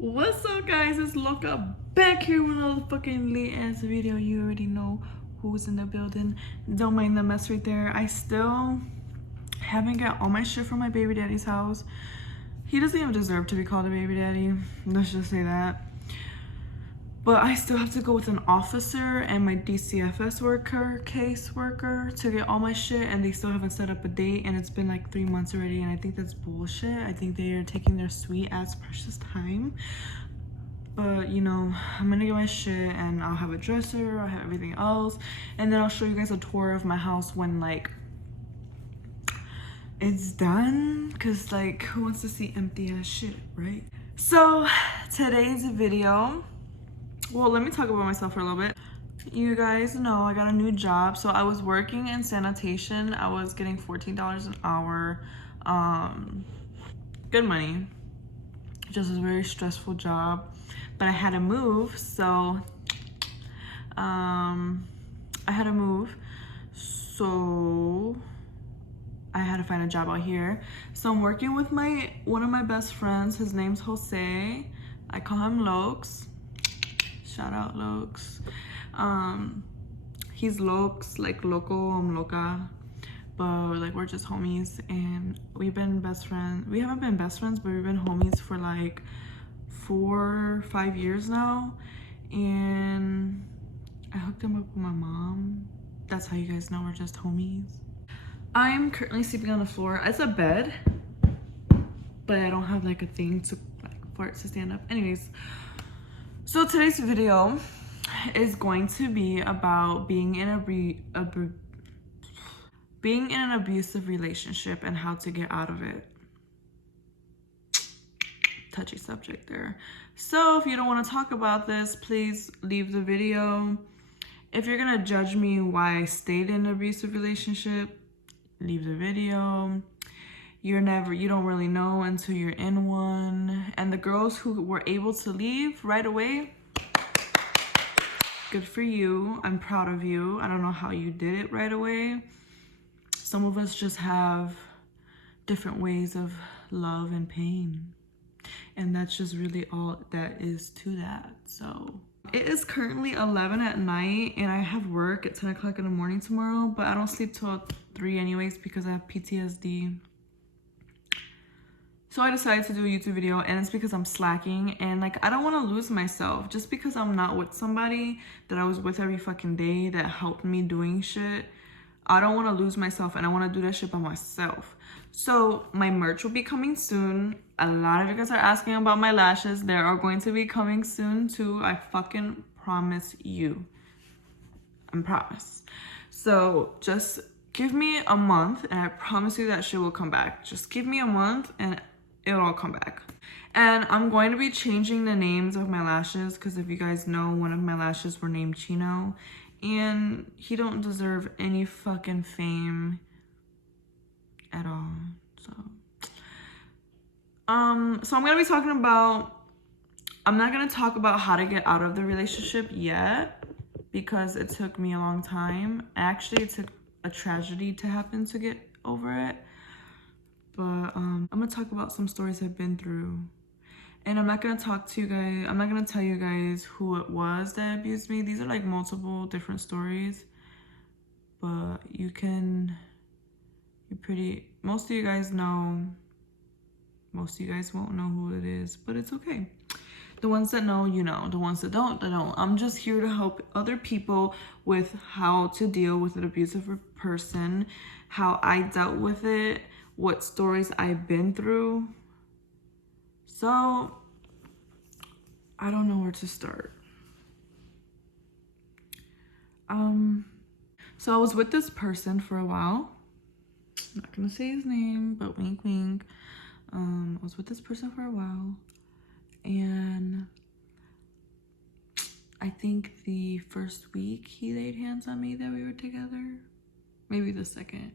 What's up, guys? It's Loca back here with another fucking late ass video. You already know who's in the building. Don't mind the mess right there. I still haven't got all my shit from my baby daddy's house. He doesn't even deserve to be called a baby daddy. Let's just say that. But I still have to go with an officer and my DCFS worker, caseworker, to get all my shit, and they still haven't set up a date, and it's been like 3 months already, and I think that's bullshit. I think they are taking their sweet ass precious time. But you know, I'm gonna get my shit and I'll have a dresser, I'll have everything else, and then I'll show you guys a tour of my house when like it's done, because like who wants to see empty ass shit, right? So today's video, well, let me talk about myself for a little bit. You guys know I got a new job. So I was working in sanitation. I was getting $14 an hour. Good money. Just a very stressful job. But I had to move, so I had to move. So I had to find a job out here. So I'm working with one of my best friends. His name's Jose. I call him Lokes. Shout out Lokes. He's Lokes, like loco, I'm loca, but like we're just homies, and we've been best friends. We haven't been best friends, but we've been homies for like 4 or 5 years now. And I hooked him up with my mom. That's how you guys know we're just homies. I'm currently sleeping on the floor. It's a bed, but I don't have like a thing to for it to stand up. Anyways, so today's video is going to be about being in an abusive relationship and how to get out of it. Touchy subject there. So if you don't want to talk about this, please leave the video. If you're gonna judge me why I stayed in an abusive relationship, leave the video. You don't really know until you're in one. And the girls who were able to leave right away, good for you. I'm proud of you. I don't know how you did it right away. Some of us just have different ways of love and pain. And that's just really all that is to that. So it is currently 11 at night and I have work at 10 o'clock in the morning tomorrow, but I don't sleep till 3 anyways because I have PTSD. So I decided to do a YouTube video, and it's because I'm slacking and like I don't want to lose myself just because I'm not with somebody that I was with every fucking day that helped me doing shit. I don't want to lose myself, and I want to do that shit by myself. So my merch will be coming soon. A lot of you guys are asking about my lashes. They are going to be coming soon too. I fucking promise you. I promise. So just give me a month and I promise you that shit will come back. Just give me a month and it'll all come back. And I'm going to be changing the names of my lashes because if you guys know, one of my lashes were named Chino, and he don't deserve any fucking fame at all. So I'm gonna be talking about, I'm not gonna talk about how to get out of the relationship yet because it took me a long time. Actually, it took a tragedy to happen to get over it. But I'm gonna talk about some stories I've been through, and I'm not gonna tell you guys who it was that abused me. These are like multiple different stories, but most of you guys know, most of you guys won't know who it is, but it's okay. The ones that know, you know. The ones that don't, they don't. I'm just here to help other people with how to deal with an abusive person, how I dealt with it, what stories I've been through. So I don't know where to start. So I was with this person for a while. I'm not gonna say his name, but wink wink. I was with this person for a while, and I think the first week he laid hands on me that we were together. Maybe the second.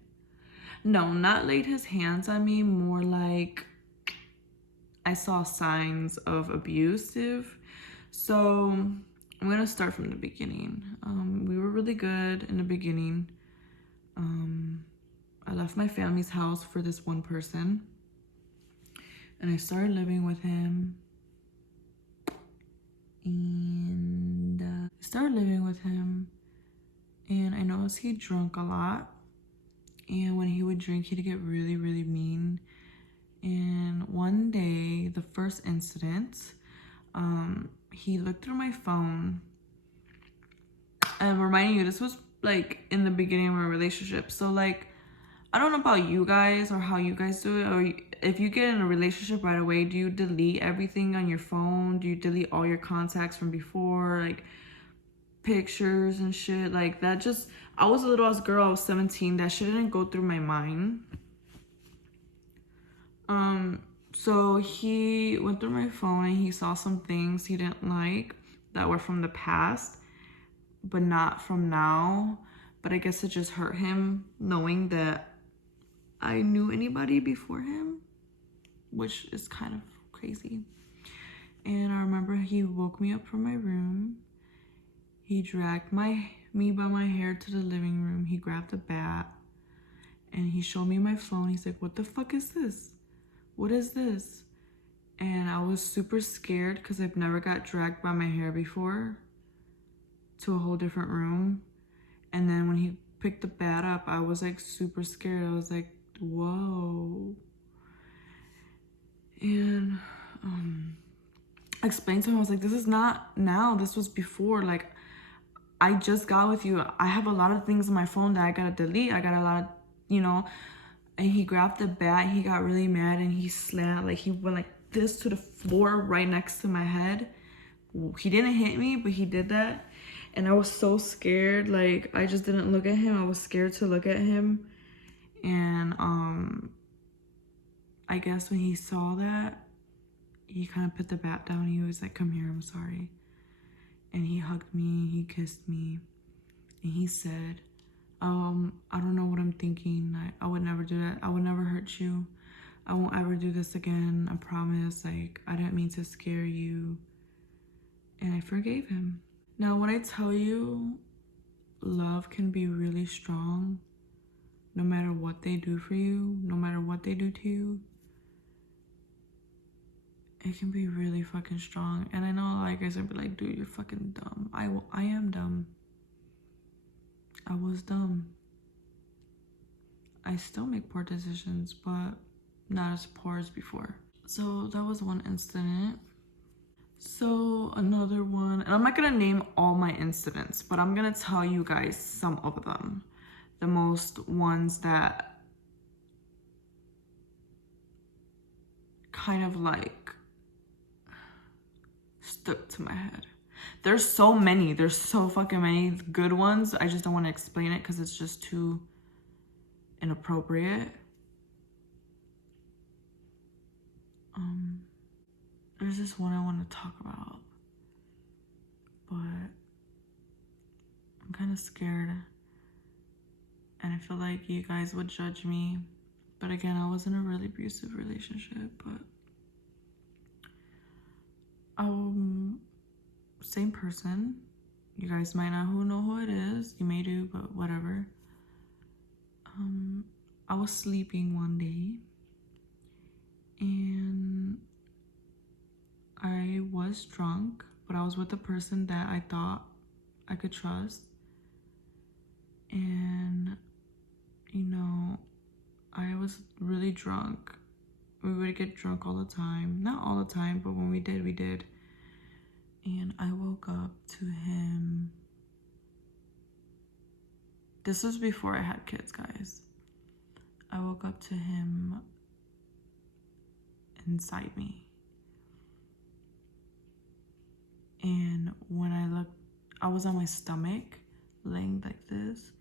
No, not laid his hands on me, more like I saw signs of abusive. So I'm gonna start from the beginning. We were really good in the beginning. I left my family's house for this one person and I started living with him. and started living with him. And I noticed he drank a lot, and when he would drink, he'd get really, really mean. And one day, the first incident, he looked through my phone. And reminding you, this was like in the beginning of our relationship. So like, I don't know about you guys or how you guys do it, or if you get in a relationship right away, do you delete everything on your phone? Do you delete all your contacts from before, like pictures and shit like that? Just, I was a little ass girl, I was 17, that shit didn't go through my mind. So he went through my phone and he saw some things he didn't like that were from the past, but not from now. But I guess it just hurt him knowing that I knew anybody before him, which is kind of crazy. And I remember he woke me up from my room. He dragged me by my hair to the living room. He grabbed a bat and he showed me my phone. He's like, what the fuck is this? What is this? And I was super scared because I've never got dragged by my hair before to a whole different room. And then when he picked the bat up, I was like super scared. I was like, whoa. And I explained to him, I was like, this is not now, this was before. Like, I just got with you. I have a lot of things on my phone that I gotta delete. I got a lot of, you know. And he grabbed the bat, he got really mad, and he slammed, like he went like this to the floor right next to my head. He didn't hit me, but he did that. And I was so scared, like I just didn't look at him. I was scared to look at him. And I guess when he saw that, he kind of put the bat down. He was like, come here, I'm sorry. And he hugged me, he kissed me, and he said, I don't know what I'm thinking. I would never do that. I would never hurt you. I won't ever do this again. I promise. Like, I didn't mean to scare you. And I forgave him. Now, when I tell you, love can be really strong, no matter what they do for you, no matter what they do to you, it can be really fucking strong. And I know a lot of guys are like, dude, you're fucking dumb. I am dumb. I was dumb. I still make poor decisions, but not as poor as before. So that was one incident. So another one, and I'm not gonna name all my incidents, but I'm gonna tell you guys some of them. The most ones that kind of like stuck to my head. There's so many, there's so fucking many good ones. I just don't want to explain it because it's just too inappropriate. There's this one I want to talk about, but I'm kind of scared and I feel like you guys would judge me. But again, I was in a really abusive relationship, but same person. You guys might not know who it is. You may do, but whatever. I was sleeping one day and I was drunk, but I was with a person that I thought I could trust. And, you know, I was really drunk. We would get drunk all the time. Not all the time, but when we did, we did. And I woke up to him. This was before I had kids, guys. I woke up to him inside me. And when I looked, I was on my stomach, laying like this.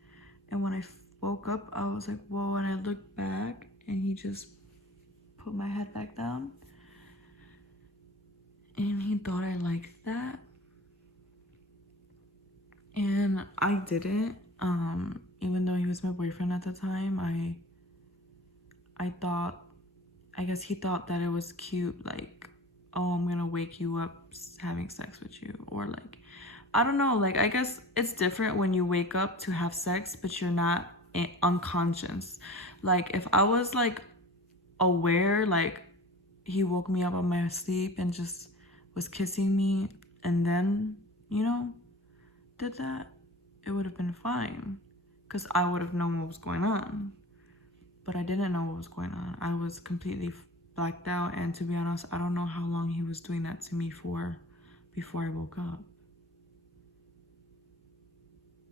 And when I woke up, I was like, whoa, and I looked back and he just put my head back down. And he thought I liked that. And I didn't. Even though he was my boyfriend at the time, I thought, I guess he thought that it was cute, like, oh, I'm gonna wake you up having sex with you. Or like, I don't know, like, I guess it's different when you wake up to have sex, but you're not unconscious. Like, if I was like aware, like he woke me up on my sleep and just was kissing me, and then, you know, did that, it would have been fine because I would have known what was going on. But I didn't know what was going on. I was completely blacked out, and to be honest, I don't know how long he was doing that to me for before I woke up.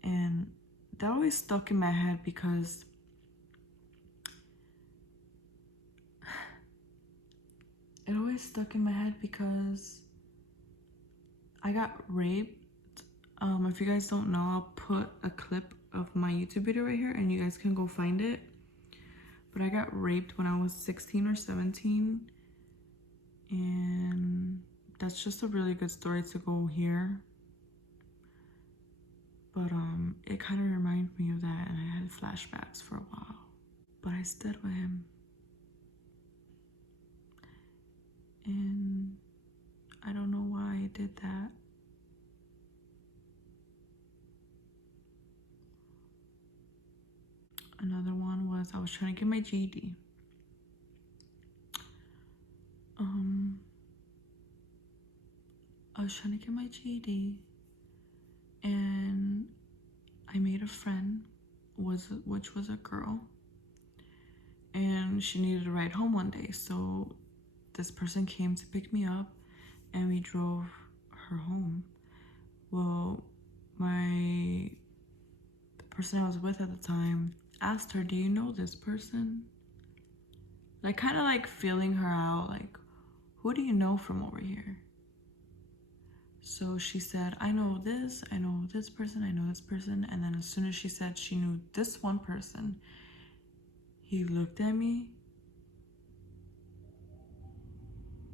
And that always stuck in my head because it always stuck in my head because I got raped. If you guys don't know, I'll put a clip of my YouTube video right here and you guys can go find it. But I got raped when I was 16 or 17. And that's just a really good story to go here. But it kind of reminded me of that, and I had flashbacks for a while. But I stood with him. And I don't know why I did that. Another one was I was trying to get my GED. I was trying to get my GED, and I made a friend, which was a girl, and she needed a ride home one day. So this person came to pick me up, and we drove her home. Well, the person I was with at the time asked her, "Do you know this person?" Like, kind of like feeling her out, like, "Who do you know from over here?" So she said, I know this person, I know this person. And then as soon as she said she knew this one person, he looked at me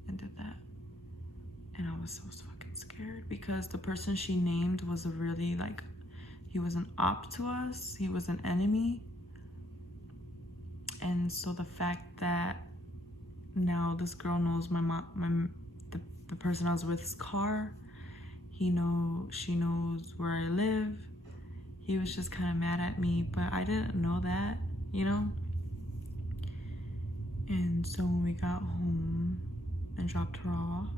and did that. And I was so fucking scared because the person she named was a really, like, he was an op to us. He was an enemy. And so the fact that now this girl knows my mom, the person I was with's car, she knows where I live. He was just kind of mad at me, but I didn't know that, you know? And so when we got home and dropped her off,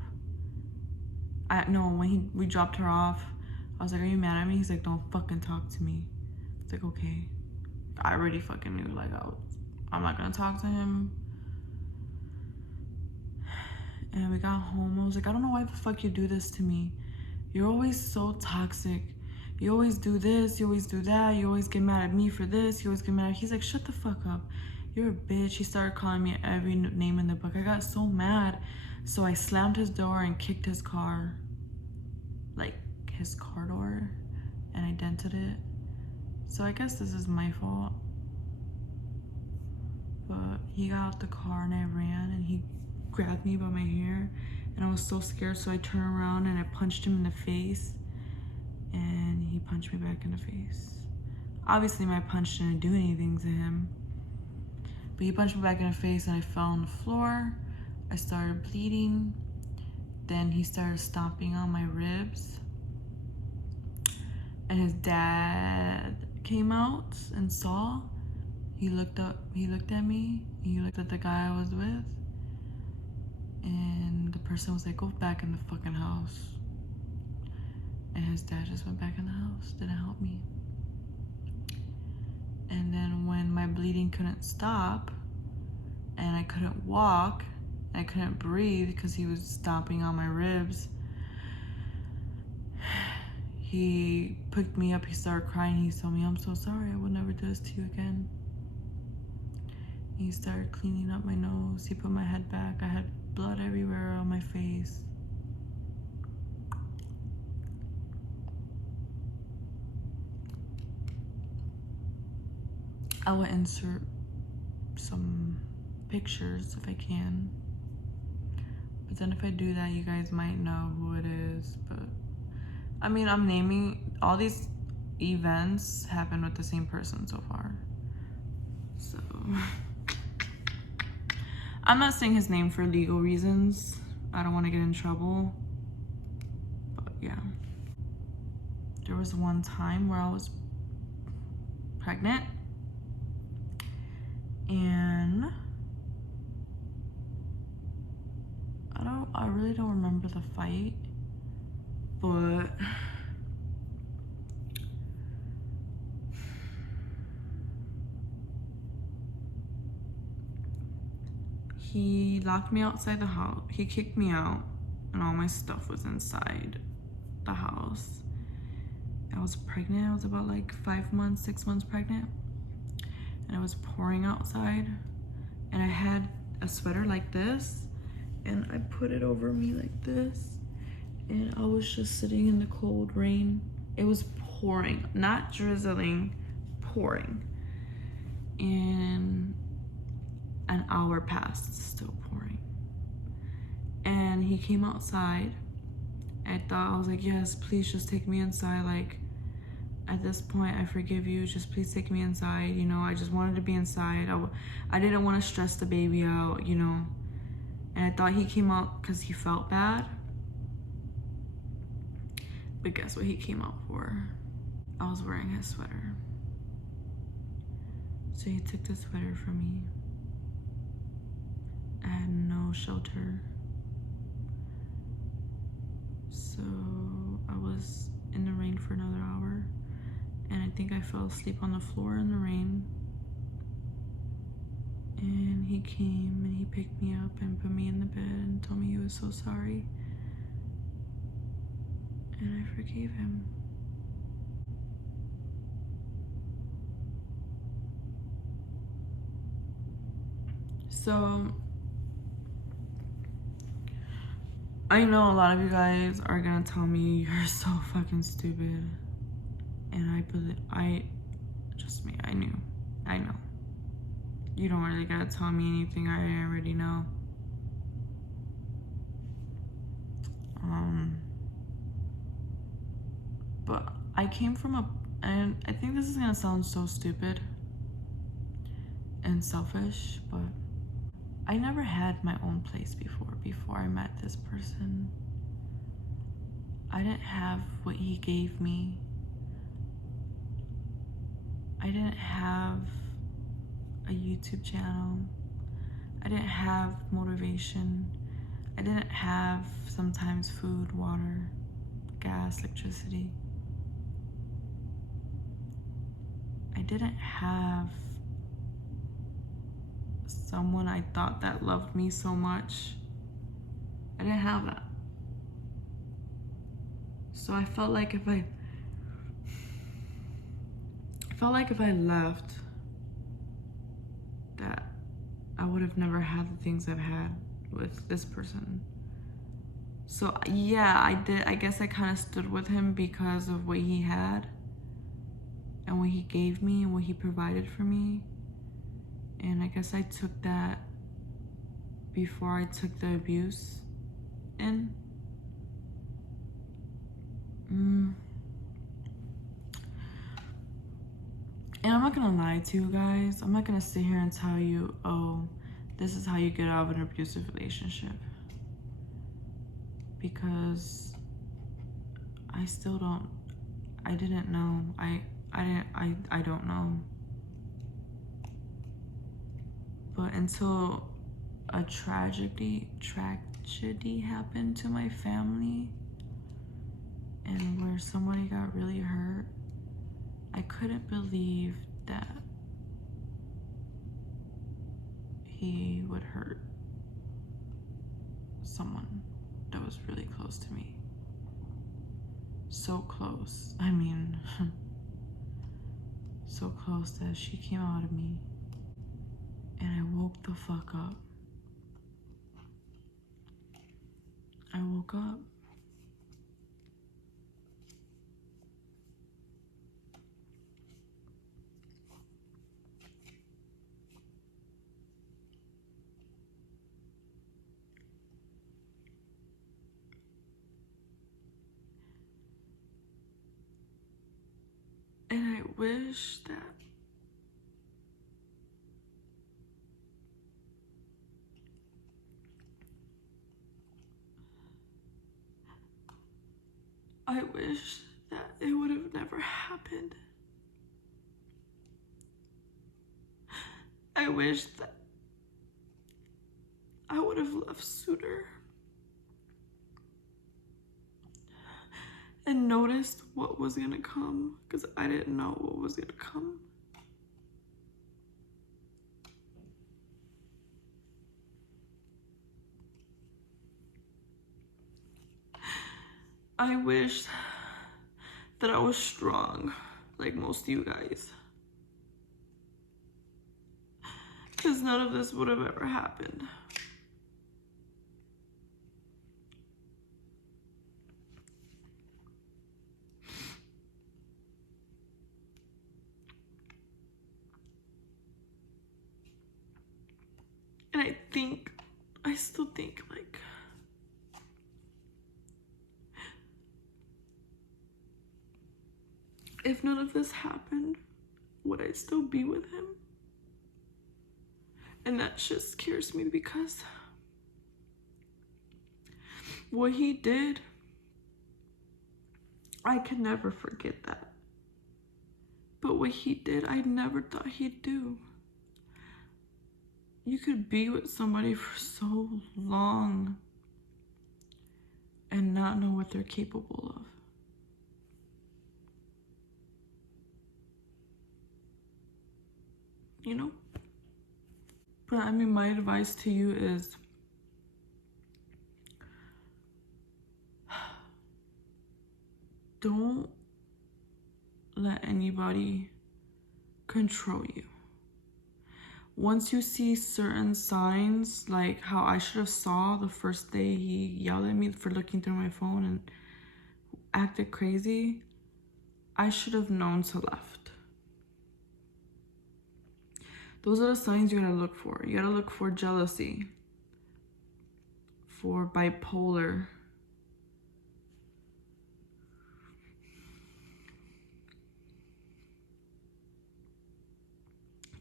when we dropped her off, I was like, "Are you mad at me?" He's like, "Don't fucking talk to me." It's like, okay. I already fucking knew, like, I'm not gonna talk to him. And we got home, I was like, "I don't know why the fuck you do this to me. You're always so toxic. You always do this, you always do that, you always get mad at me for this, you always get mad at..." He's like, "Shut the fuck up. You're a bitch." He started calling me every name in the book. I got so mad. So I slammed his door and kicked his car. Like, his car door. And I dented it. So I guess this is my fault. But he got out the car and I ran and he grabbed me by my hair. And I was so scared, so I turned around and I punched him in the face. And he punched me back in the face. Obviously my punch didn't do anything to him. But he punched me back in the face and I fell on the floor. I started bleeding. Then he started stomping on my ribs. And his dad came out and saw. He looked at me. He looked at the guy I was with. And the person was like, "Go back in the fucking house." And his dad just went back in the house, didn't help me. And then when my bleeding couldn't stop and I couldn't walk, I couldn't breathe because he was stomping on my ribs, he picked me up, he started crying, he told me, "I'm so sorry, I would never do this to you again." He started cleaning up my nose, he put my head back, I had blood everywhere on my face. I will insert some pictures if I can. But then if I do that, you guys might know who it is. But I mean, I'm naming all these events happen with the same person so far. So I'm not saying his name for legal reasons. I don't want to get in trouble. But yeah. There was one time where I was pregnant. And I really don't remember the fight. But he locked me outside the house. He kicked me out, and all my stuff was inside the house. I was pregnant. I was about like 5 months, 6 months pregnant. And it was pouring outside. And I had a sweater like this. And I put it over me like this. And I was just sitting in the cold rain. It was pouring, not drizzling, pouring. And an hour passed, still pouring. And he came outside. I was like, yes, please just take me inside. Like, at this point, I forgive you. Just please take me inside. You know, I just wanted to be inside. I didn't want to stress the baby out, you know. And I thought he came out because he felt bad. But guess what he came out for? I was wearing his sweater. So he took the sweater from me. I had no shelter. So I was in the rain for another hour. And I think I fell asleep on the floor in the rain. And he came and he picked me up and put me in the bed and told me he was so sorry. And I forgave him. So I know a lot of you guys are gonna tell me you're so fucking stupid. And trust me, I know. You don't really gotta tell me anything I already know. But I came from and I think this is gonna sound so stupid and selfish, but I never had my own place before I met this person. I didn't have what he gave me. I didn't have a YouTube channel. I didn't have motivation. I didn't have sometimes food, water, gas, electricity. I didn't have someone I thought that loved me so much. I didn't have that. So I felt like if I left, that I would have never had the things I've had with this person. So yeah, I guess I kind of stood with him because of what he had and what he gave me and what he provided for me. And I guess I took that before I took the abuse in. And I'm not gonna lie to you guys. I'm not gonna sit here and tell you, oh, this is how you get out of an abusive relationship. Because I still don't, I didn't know. I don't know. But until a tragedy happened to my family and where somebody got really hurt, I couldn't believe that he would hurt someone that was really close to me. So close. I mean, so close that she came out of me and I woke the fuck up. I woke up. And I wish that it would have never happened. I wish that I would have left sooner. noticed what was gonna come because I didn't know what was gonna come. I wish that I was strong like most of you guys, because none of this would have ever happened. And I still think like, if none of this happened, would I still be with him? And that shit scares me because what he did, I can never forget that. But what he did, I never thought he'd do. You could be with somebody for so long and not know what they're capable of. You know? But I mean, my advice to you is don't let anybody control you. Once you see certain signs, like how I should have saw the first day he yelled at me for looking through my phone and acted crazy, I should have known to left. Those are the signs you gotta look for. You gotta look for jealousy, for bipolar,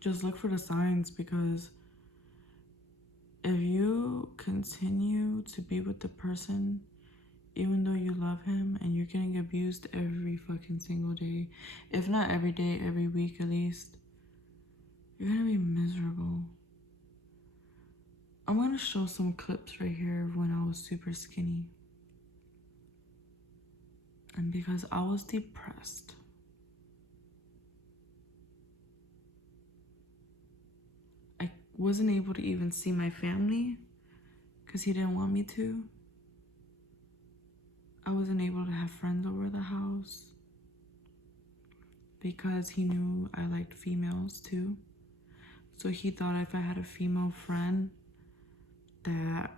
just look for the signs, because if you continue to be with the person, even though you love him, and you're getting abused every fucking single day, if not every day, every week at least, you're gonna be miserable. I'm gonna show some clips right here of when I was super skinny. And because I was depressed. I wasn't able to even see my family because he didn't want me to. I wasn't able to have friends over the house because he knew I liked females too. So he thought if I had a female friend that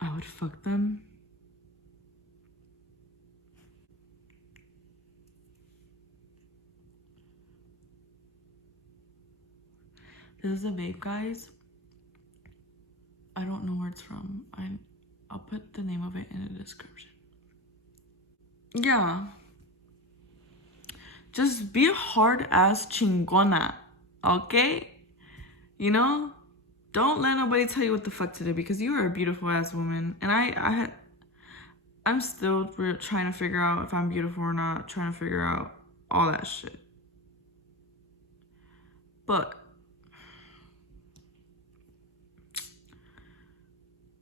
I would fuck them. This is a vape, guys. I don't know where it's from. I'll put the name of it in the description. Yeah. Just be a hard-ass chingona, okay? You know? Don't let nobody tell you what the fuck to do, because you are a beautiful-ass woman. And I'm still trying to figure out if I'm beautiful or not, trying to figure out all that shit. But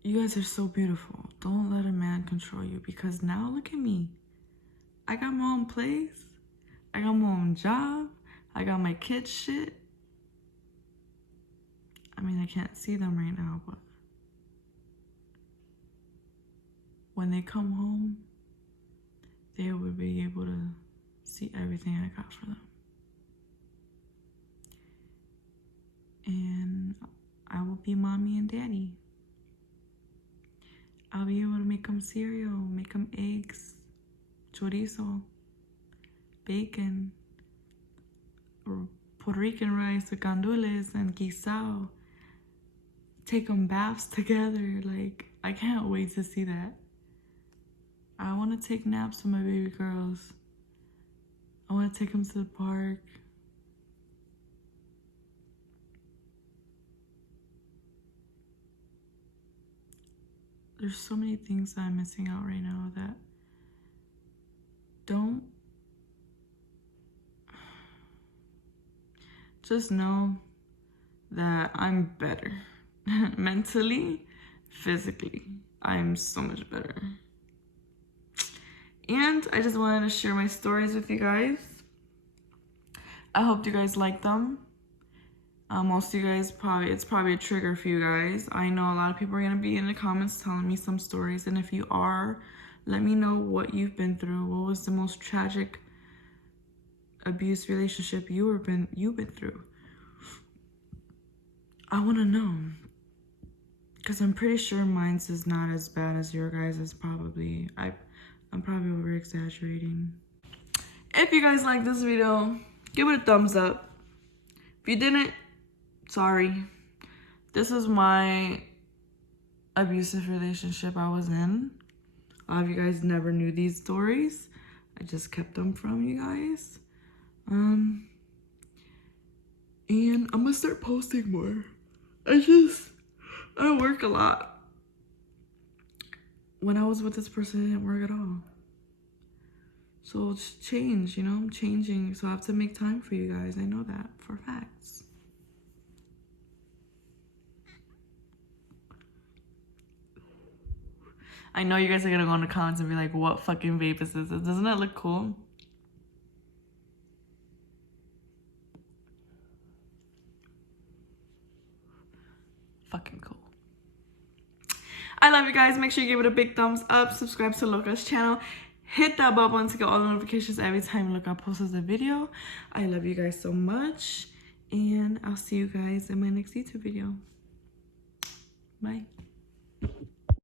you guys are so beautiful. Don't let a man control you, because now look at me. I got my own place. I got my own job. I got my kids' shit. I mean, I can't see them right now, but when they come home, they will be able to see everything I got for them. And I will be mommy and daddy. I'll be able to make them cereal, make them eggs, chorizo, bacon, Puerto Rican rice with gandules and guisao. Take them baths together. Like, I can't wait to see that. I want to take naps with my baby girls. I want to take them to the park. There's so many things that I'm missing out right now that don't. Just know that I'm better mentally, physically. I'm so much better. And I just wanted to share my stories with you guys. I hope you guys like them. Most of you guys it's probably a trigger for you guys. I know a lot of people are gonna be in the comments telling me some stories, and if you are, let me know what you've been through. What was the most tragic abuse relationship you've been through? I want to know, because I'm pretty sure mine's is not as bad as your guys' is probably. I'm probably over exaggerating. If you guys like this video, give it a thumbs up. If you didn't, sorry. This is my abusive relationship I was in. A lot of you guys never knew these stories. I just kept them from you guys. And I'm gonna start posting more. I work a lot. When I was with this person, I didn't work at all. So it's change, you know, I'm changing. So I have to make time for you guys. I know that for facts. I know you guys are gonna go in the comments and be like, what fucking vape is this? Doesn't that look cool? Fucking cool. I love you guys. Make sure you give it a big thumbs up. Subscribe to Loca's channel. Hit that bell button to get all the notifications every time Loca posts a video. I love you guys so much. And I'll see you guys in my next YouTube video. Bye.